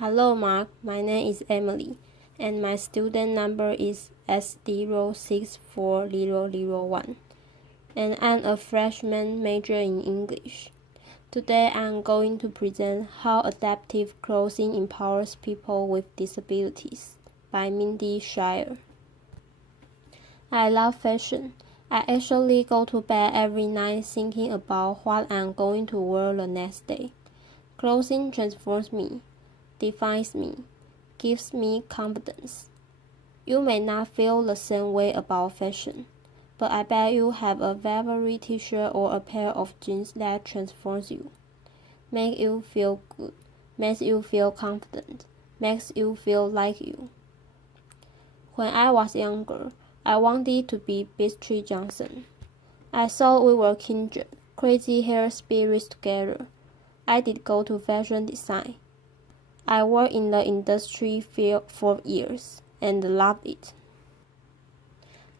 Hello Mark, my name is Emily, and my student number is S064001, and I'm a freshman major in English. Today I'm going to present How Adaptive Clothing Empowers People with Disabilities by Mindy Scheier. I love fashion. I actually go to bed every night thinking about what I'm going to wear the next day. Clothing transforms me, defines me, gives me confidence. You may not feel the same way about fashion, but I bet you have a Burberry t-shirt or a pair of jeans that transforms you, makes you feel good, makes you feel confident, makes you feel like you. When I was younger, I wanted to be Beatrice Johnson. I thought we were kindred, crazy hair spirits together. I did go to fashion design. I worked in the industry field for years and loved it.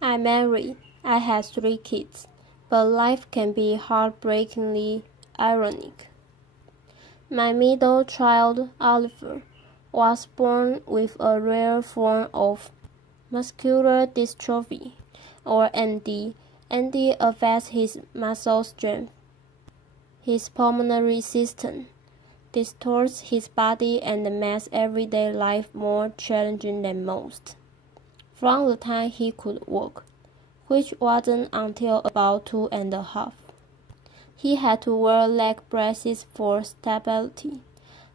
I married. I had 3 kids, but life can be heartbreakingly ironic. My middle child, Oliver, was born with a rare form of muscular dystrophy, or MD. MD affects his muscle strength, his pulmonary system, distorts his body, and makes everyday life more challenging than most. From the time he could walk, which wasn't until about 2.5, he had to wear leg braces for stability.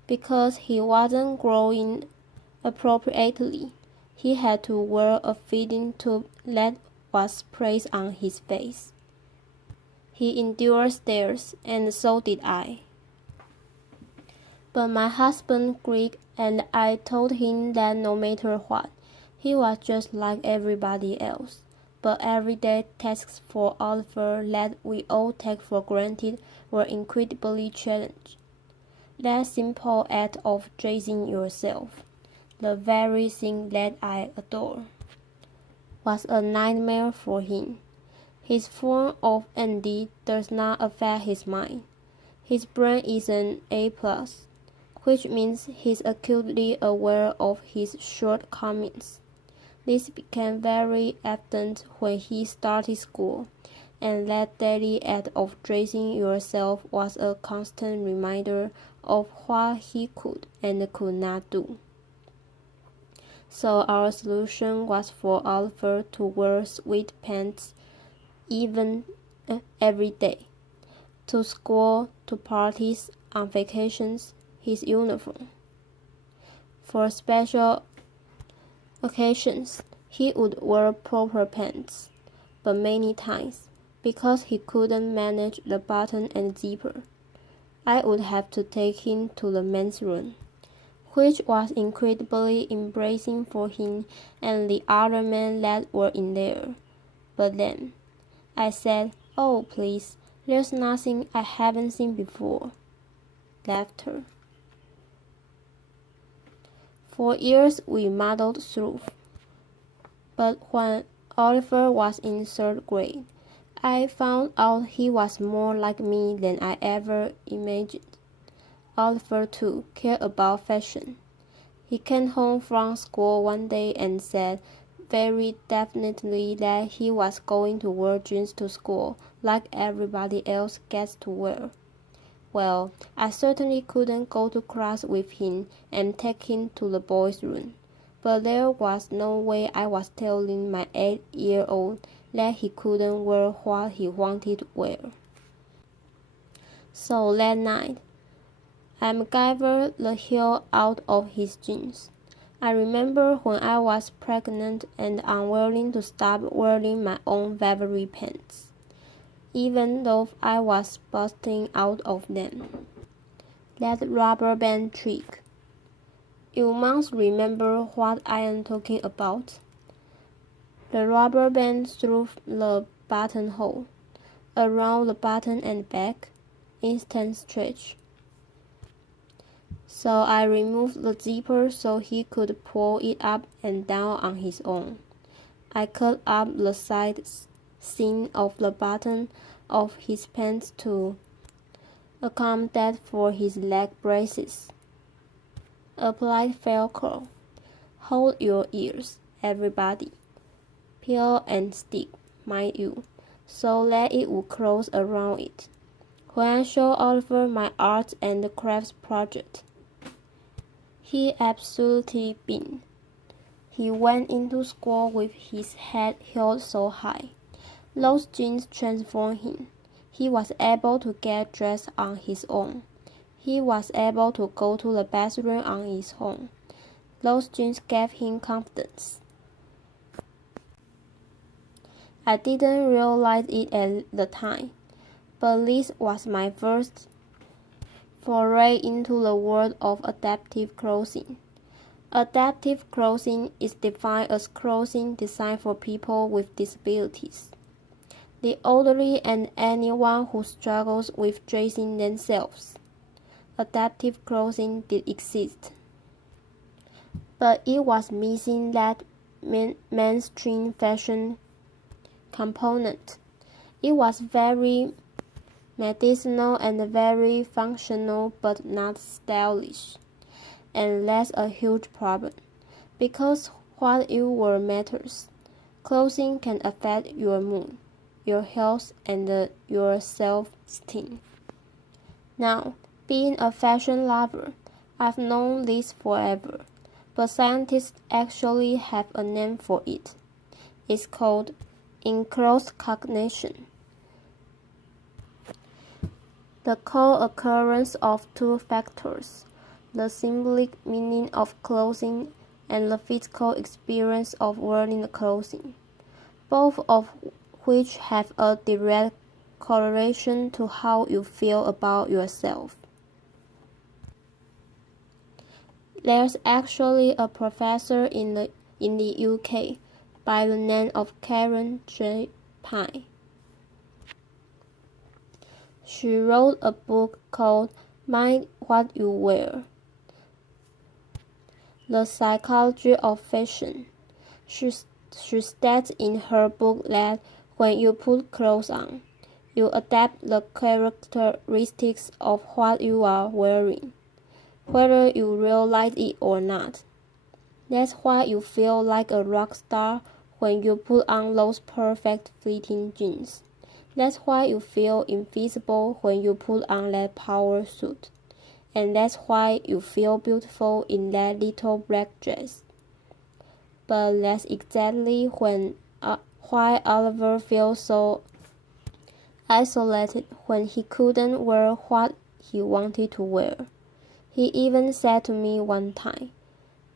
Because he wasn't growing appropriately, he had to wear a feeding tube that was placed on his face. He endured stares, and so did I. But my husband Greg and I told him that no matter what, he was just like everybody else. But everyday tasks for Oliver that we all take for granted were incredibly challenging. That simple act of dressing yourself, the very thing that I adore, was a nightmare for him. His form of ND does not affect his mind. His brain is an A+, which means he's acutely aware of his shortcomings. This became very evident when he started school, and that daily act of dressing yourself was a constant reminder of what he could and could not do. So our solution was for Oliver to wear sweatpants every day, to school, to parties, on vacations, his uniform. For special occasions, he would wear proper pants, but many times, because he couldn't manage the button and zipper, I would have to take him to the men's room, which was incredibly embarrassing for him and the other men that were in there. But then, I said, "Oh, please, there's nothing I haven't seen before." Laughter. For years we muddled through, but when Oliver was in 3rd grade, I found out he was more like me than I ever imagined. Oliver, too, cared about fashion. He came home from school one day and said very definitely that he was going to wear jeans to school like everybody else gets to wear. Well, I certainly couldn't go to class with him and take him to the boys' room, but there was no way I was telling my 8-year-old that he couldn't wear what he wanted to wear. So that night, I MacGyvered the heel out of his jeans. I remember when I was pregnant and unwilling to stop wearing my own Burberry pants, even though I was busting out of them. That rubber band trick. You must remember what I am talking about. The rubber band through the buttonhole, around the button and back, instant stretch. So I removed the zipper so he could pull it up and down on his own. I cut up the side seam of the button of his pants to accommodate for his leg braces. Applied Velcro. Hold your ears, everybody. Peel and stick, mind you, so that it will close around it. When I show Oliver my art and crafts project, he absolutely beamed. He went into school with his head held so high. Those jeans transformed him. He was able to get dressed on his own. He was able to go to the bathroom on his own. Those jeans gave him confidence. I didn't realize it at the time, but this was my first foray into the world of adaptive clothing. Adaptive clothing is defined as clothing designed for people with disabilities, the elderly, and anyone who struggles with dressing themselves. Adaptive clothing did exist, but it was missing that mainstream fashion component. It was very medicinal and very functional, but not stylish. And that's a huge problem, because what you wear matters. Clothing can affect your mood, your health, and your self-esteem. Now, being a fashion lover, I've known this forever, but scientists actually have a name for it. It's called enclosed cognition. The co-occurrence of two factors, the symbolic meaning of clothing and the physical experience of wearing the clothing, both of which have a direct correlation to how you feel about yourself. There's actually a professor in the UK by the name of Karen J. Pine. She wrote a book called Mind What You Wear: The Psychology of Fashion. She states in her book that when you put clothes on, you adapt the characteristics of what you are wearing, whether you realize it or not. That's why you feel like a rock star when you put on those perfect fitting jeans. That's why you feel invisible when you put on that power suit. And that's why you feel beautiful in that little black dress. But that's exactly why Oliver feels so isolated when he couldn't wear what he wanted to wear. He even said to me one time,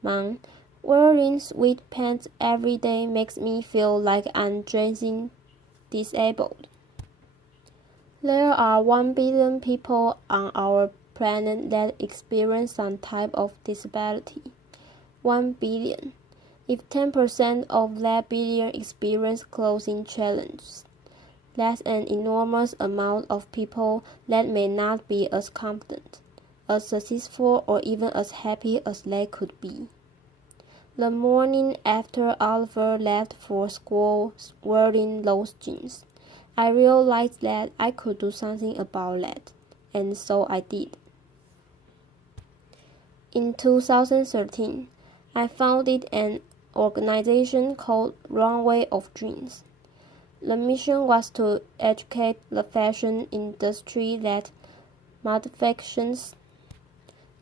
"Mom, wearing sweatpants every day makes me feel like I'm dressing disabled." There are 1 billion people on our planet that experience some type of disability. 1 billion. If 10% of that billion experience clothing challenges, that's an enormous amount of people that may not be as confident, as successful, or even as happy as they could be. The morning after Oliver left for school wearing those jeans, I realized that I could do something about that, and so I did. In 2013, I founded an organization called Runway of Dreams. The mission was to educate the fashion industry that modifications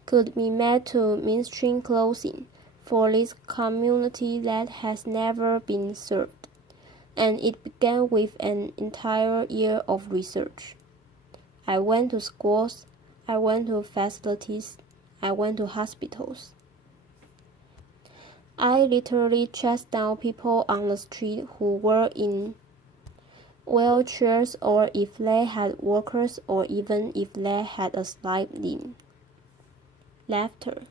could be made to mainstream clothing for this community that has never been served. And it began with an entire year of research. I went to schools, I went to facilities, I went to hospitals. I literally chased down people on the street who were in wheelchairs, or if they had walkers, or even if they had a slight limp. Laughter.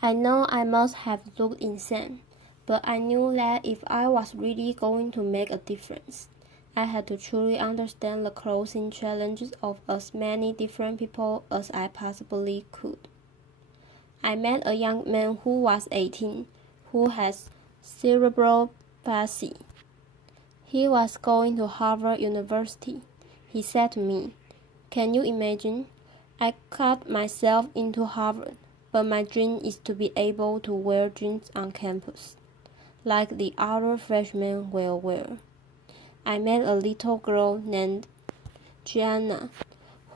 I know I must have looked insane, but I knew that if I was really going to make a difference, I had to truly understand the clothing challenges of as many different people as I possibly could. I met a young man who was 18, who has cerebral palsy. He was going to Harvard University. He said to me, "Can you imagine? I cut myself into Harvard, but my dream is to be able to wear jeans on campus, like the other freshmen will wear. I met a little girl named Gianna,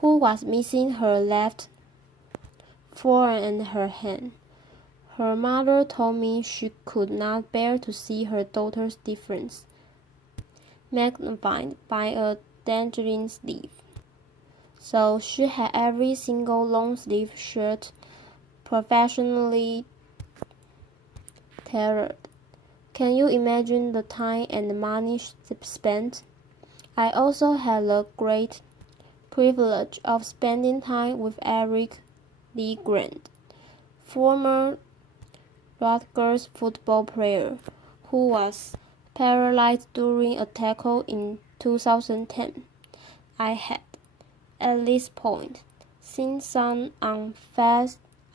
who was missing her left forearm and her hand. Her mother told me she could not bear to see her daughter's difference magnified by a dangling sleeve. So she had every single long-sleeve shirt professionally tailored. Can you imagine the time and money spent? I also had the great privilege of spending time with Eric Lee Grant, former Rutgers football player who was paralyzed during a tackle in 2010. I had, at this point, seen some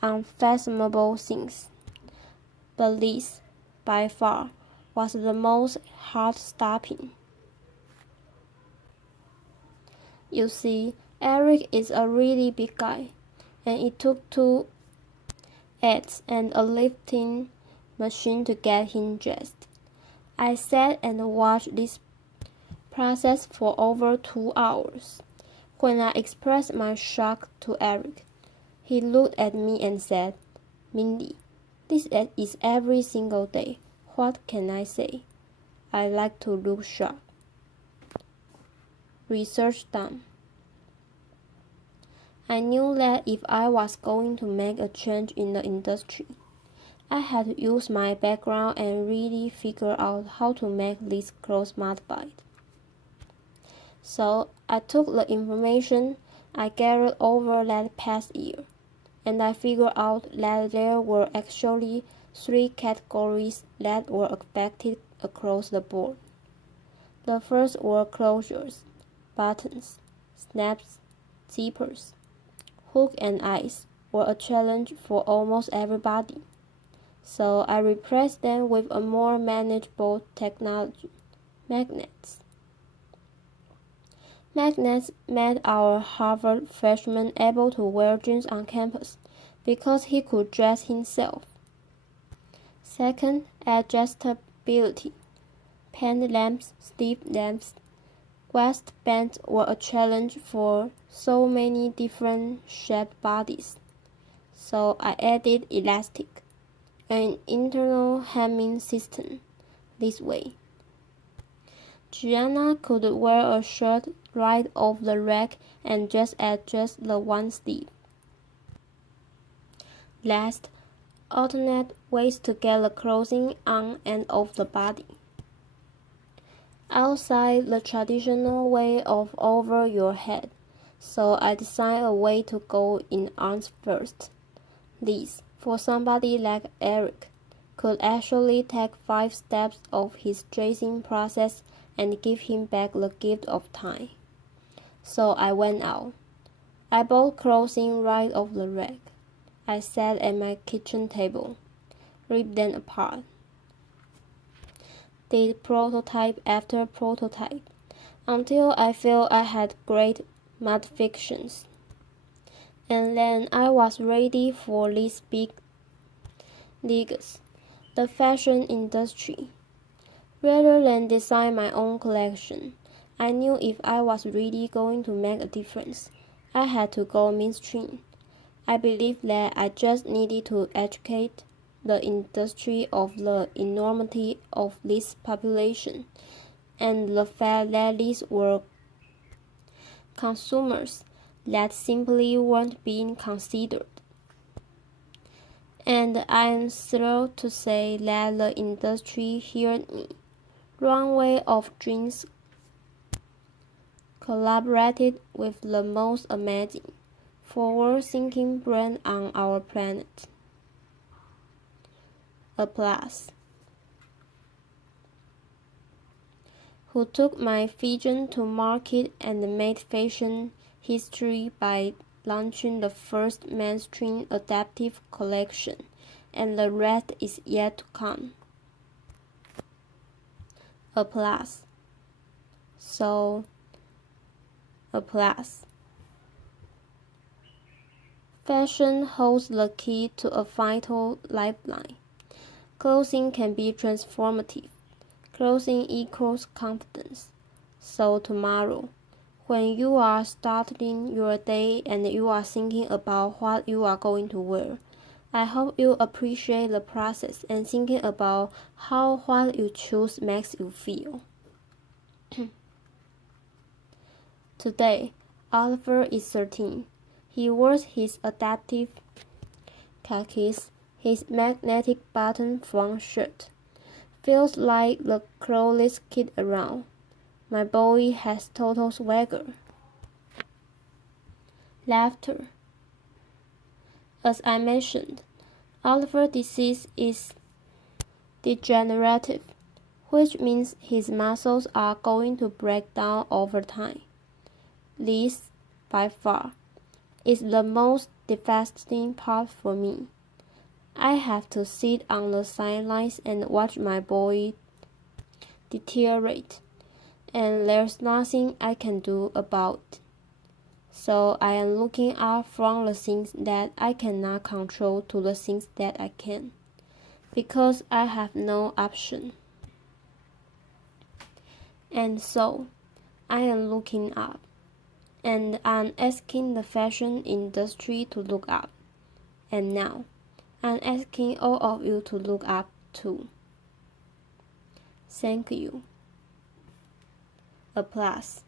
unfathomable things, but this, by far, was the most heart-stopping. You see, Eric is a really big guy, and it took 2 aides and a lifting machine to get him dressed. I sat and watched this process for over 2 hours. When I expressed my shock to Eric, he looked at me and said, "Mindy, this is every single day. What can I say? I like to look sharp." Research done. I knew that if I was going to make a change in the industry, I had to use my background and really figure out how to make these clothes modified. So I took the information I gathered over that past year, and I figured out that there were actually 3 categories that were affected across the board. The first were closures, buttons, snaps, zippers. Hook and eyes were a challenge for almost everybody, so I replaced them with a more manageable technology, magnets. Magnets made our Harvard freshman able to wear jeans on campus because he could dress himself. Second, adjustability. Pant lamps, sleeve lamps, waistbands were a challenge for so many different shaped bodies. So I added elastic, an internal hemming system. This way, Gianna could wear a shirt right off the rack and just adjust the one sleeve. Last, alternate ways to get the clothing on and off the body. Outside the traditional way of over your head, so I designed a way to go in arms first. This, for somebody like Eric, could actually take 5 steps of his dressing process and give him back the gift of time. So I went out. I bought clothing right off the rack. I sat at my kitchen table, ripped them apart, did prototype after prototype, until I felt I had great modifications. And then I was ready for these big leagues, the fashion industry. Rather than design my own collection, I knew if I was really going to make a difference, I had to go mainstream. I believed that I just needed to educate the industry of the enormity of this population and the fact that these were consumers that simply weren't being considered. And I'm thrilled to say that the industry heard me. Runway of Dreams collaborated with the most amazing, forward-thinking brand on our planet. Applause. Who took my vision to market and made fashion history by launching the first mainstream adaptive collection, and the rest is yet to come. Applause. So, applause. Fashion holds the key to a vital lifeline. Clothing can be transformative. Clothing equals confidence. So tomorrow, when you are starting your day and you are thinking about what you are going to wear, I hope you appreciate the process and thinking about how what you choose makes you feel. Today, Oliver is 13. He wears his adaptive khakis, his magnetic button front shirt. Feels like the coolest kid around. My boy has total swagger. Laughter. As I mentioned, Oliver's disease is degenerative, which means his muscles are going to break down over time. This, by far, is the most devastating part for me. I have to sit on the sidelines and watch my boy deteriorate, and there's nothing I can do about it. So I am looking up from the things that I cannot control to the things that I can, because I have no option. And so, I am looking up, and I'm asking the fashion industry to look up. And now, I'm asking all of you to look up too. Thank you. Applause.